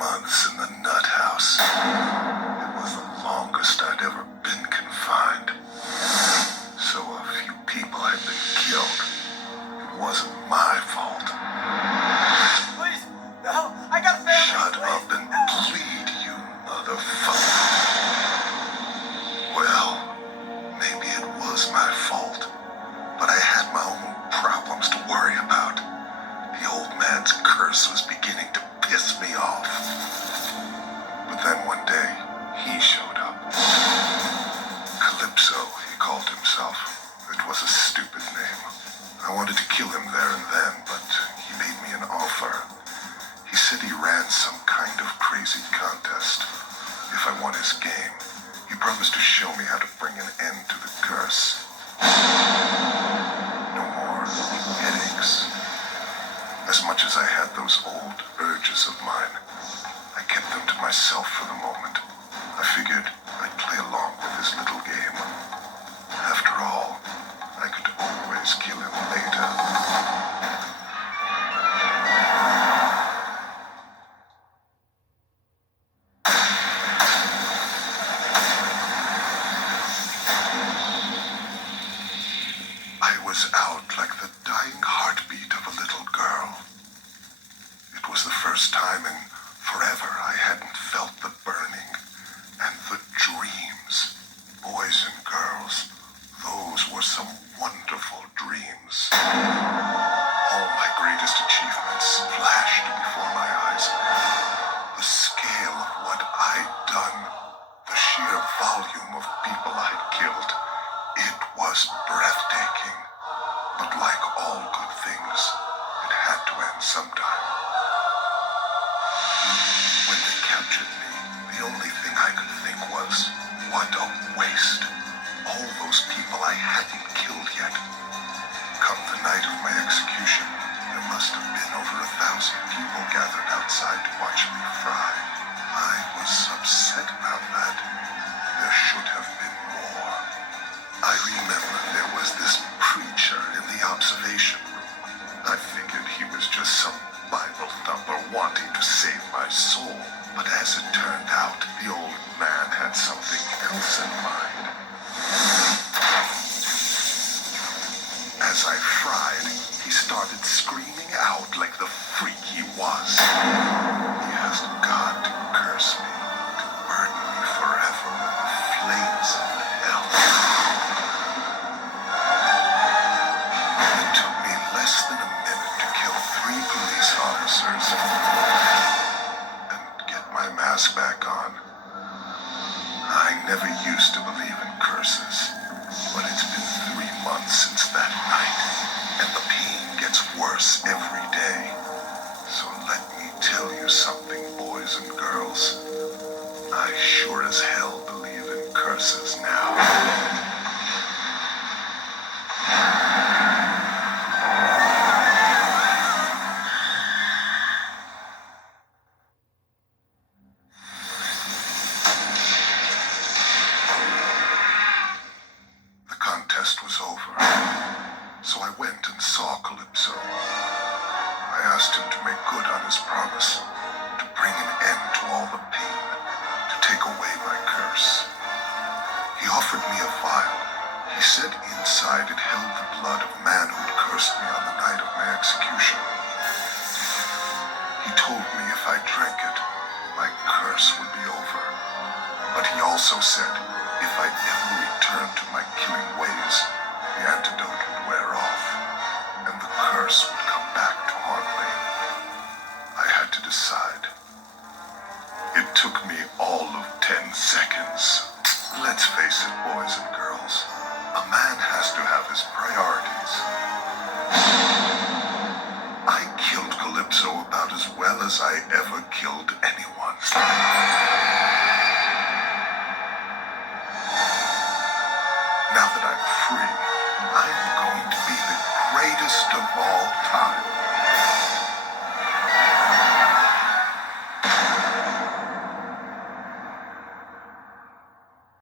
months in the nut house. It was the longest I'd ever been confined. So a few people had been killed. It wasn't my fault. Please, no, I got a family. Shut please. up and plead, you motherfucker. Well, maybe it was my fault, but I had my own problems to worry about. The old man's curse was beginning to piss me off. But then one day, he showed up. Calypso, he called himself. It was a stupid name. I wanted to kill him there and then, but he made me an offer. He said he ran some kind of crazy contest. If I won his game, he promised to show me how to bring an end to the curse. No more headaches. As much as I had those old urges of mine, I kept them to myself for the moment. I figured I'd play along with his little game. After all, I could always kill him later. I was out like the dying heartbeat of a little girl. It was the first time in forever I hadn't felt the burning and the dreams. Boys and girls, those were some wonderful dreams. All my greatest achievements flashed before my eyes. The scale of what I'd done, the sheer volume of people I'd killed, it was breathtaking. But like all good things, it had to end sometime. When they captured me, the only thing I could think was, what a waste. All those people I hadn't killed yet. Come the night of my execution, there must have been over 1,000 people gathered outside to watch me fry. I was upset about that. There should have been more. I remember there was this preacher in the observation room. I figured he was just some Bible thumper wanting to save my soul. But as it turned out, the old man had something else in mind. As I fried, he started screaming out like the freak he was. He asked God to curse me, to burden me forever in the flames of hell. It took me less than a minute to kill 3 police officers and get my mask back on. I never used to believe in curses, but it's been 3 months since that night, and the pain gets worse every day. So let me tell you something, boys and girls. I sure as hell believe in curses now. The contest was over, so I went and saw Calypso. I asked him to make good on his promise, to bring an end to all the pain, to take away my curse. He offered me a vial. He said inside it held the blood of a man who'd cursed me on the night of my execution. He told me if I drank it, my curse would be over. But he also said if I ever returned to my killing ways, the antidote would wear off, and the curse would come back to haunt me. I had to decide. It took me all of 10 seconds. Let's face it, boys and girls, a man has to have his priorities. I killed Calypso about as well as I ever killed anyone. Now that I'm free, I'm going to be the greatest of all time.